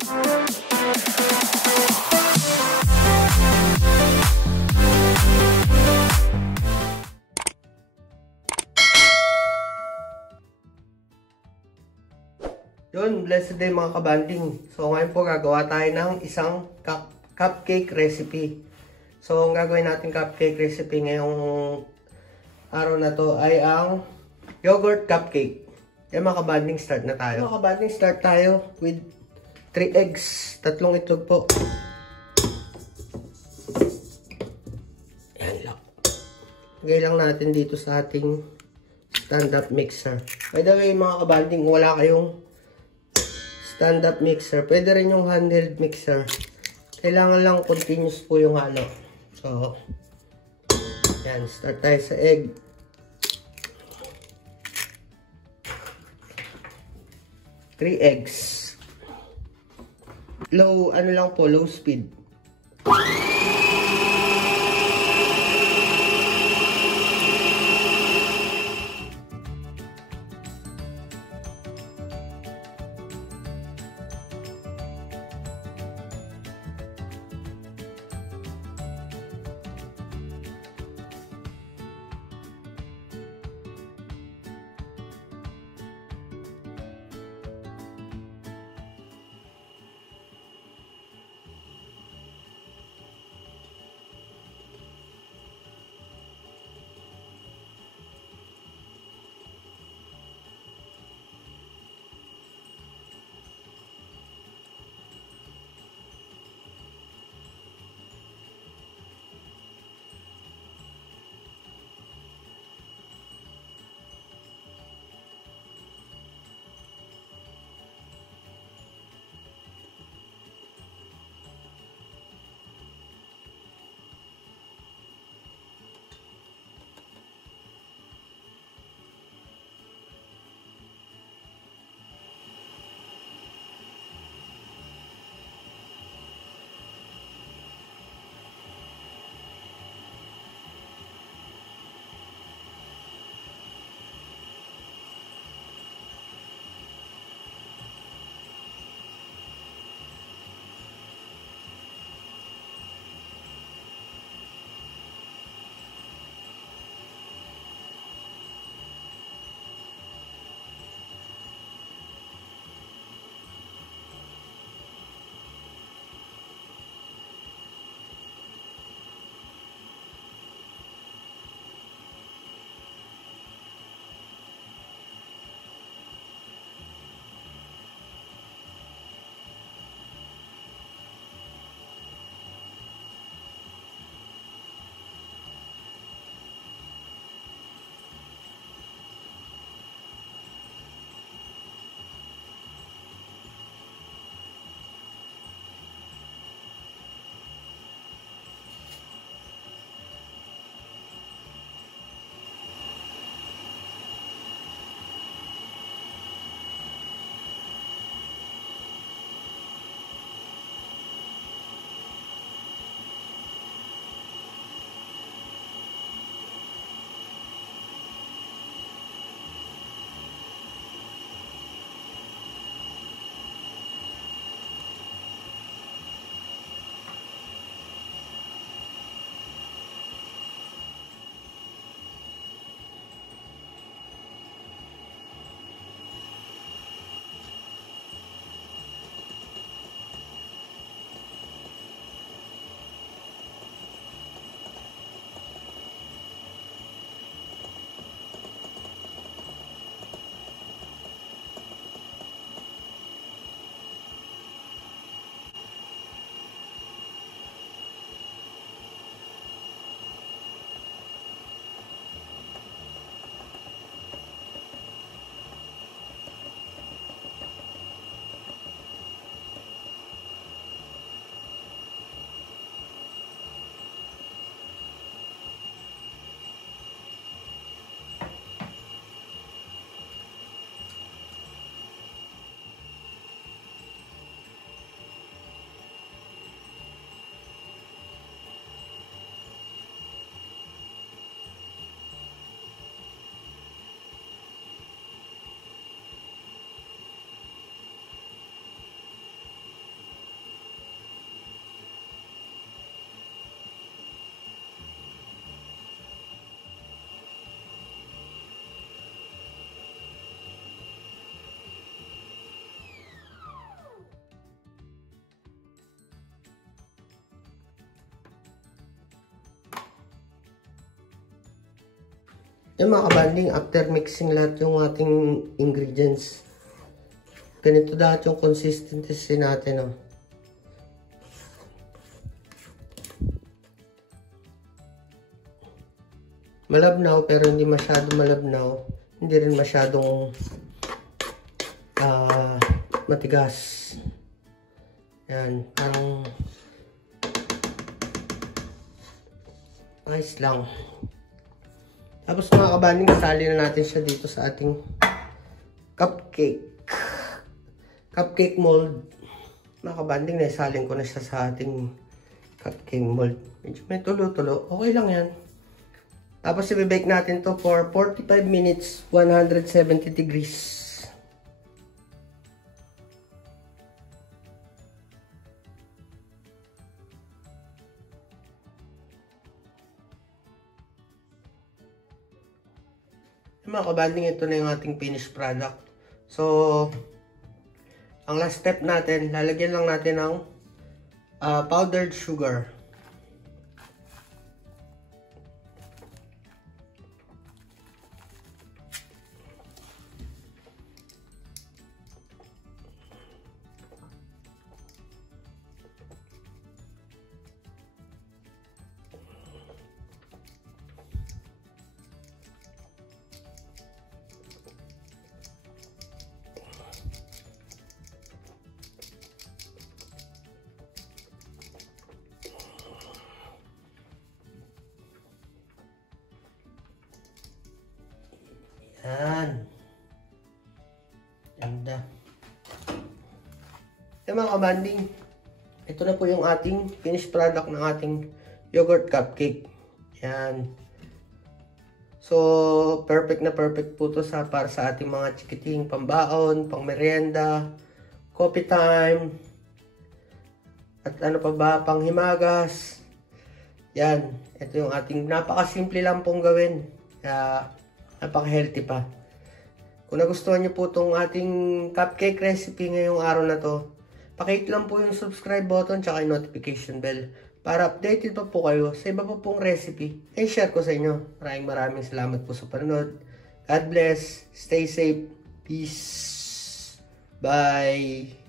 Yun, blessed day mga kabanding. So ngayon po gagawa tayo ng isang cupcake recipe. So ang gagawin natin cupcake recipe ngayong araw na to ay ang yogurt cupcake. Yan mga kabanding, start na tayo. Mga kabanding, start tayo with 3 eggs, 3 itlog po. Yan lang. Lagay lang natin dito sa ating stand-up mixer. By the way mga kabanding, kung wala kayong stand-up mixer, pwede rin yung handheld mixer. Kailangan lang continuous po yung halo. So, yan, start tayo sa egg. Three eggs. Low, ano lang po, low speed. Yung mga kabanding, after mixing lahat yung ating ingredients, ganito lahat yung consistency natin, oh. Malabnaw, pero hindi masyadong malabnaw. Hindi rin masyadong matigas. Yan, parang nice lang. Tapos mga kabanding, sali na natin siya dito sa ating cupcake mold. Mga kabanding, naisalin ko na siya sa ating cupcake mold. Medyo may tulo-tulo. Okay lang yan. Tapos i-bake natin to for 45 minutes, 170 degrees. Mga kabanding, ito na yung ating finished product. So, ang last step natin, lalagyan lang natin ng powdered sugar. Yan. Ganda. Mga kabanding, ito na po yung ating finished product ng ating yogurt cupcake. Yan. So, perfect na perfect po to para sa ating mga chikiting pambaon, pang merienda, coffee time, at ano pa ba, pang himagas. Yan. Ito yung ating napakasimple lang pong gawin. Napaka-healthy pa. Kung nagustuhan niyo po itong ating cupcake recipe ngayong araw na to, pakihit lang po yung subscribe button tsaka yung notification bell para updated pa po kayo sa iba pa pong recipe ay share ko sa inyo. Maraming salamat po sa panonood. God bless. Stay safe. Peace. Bye.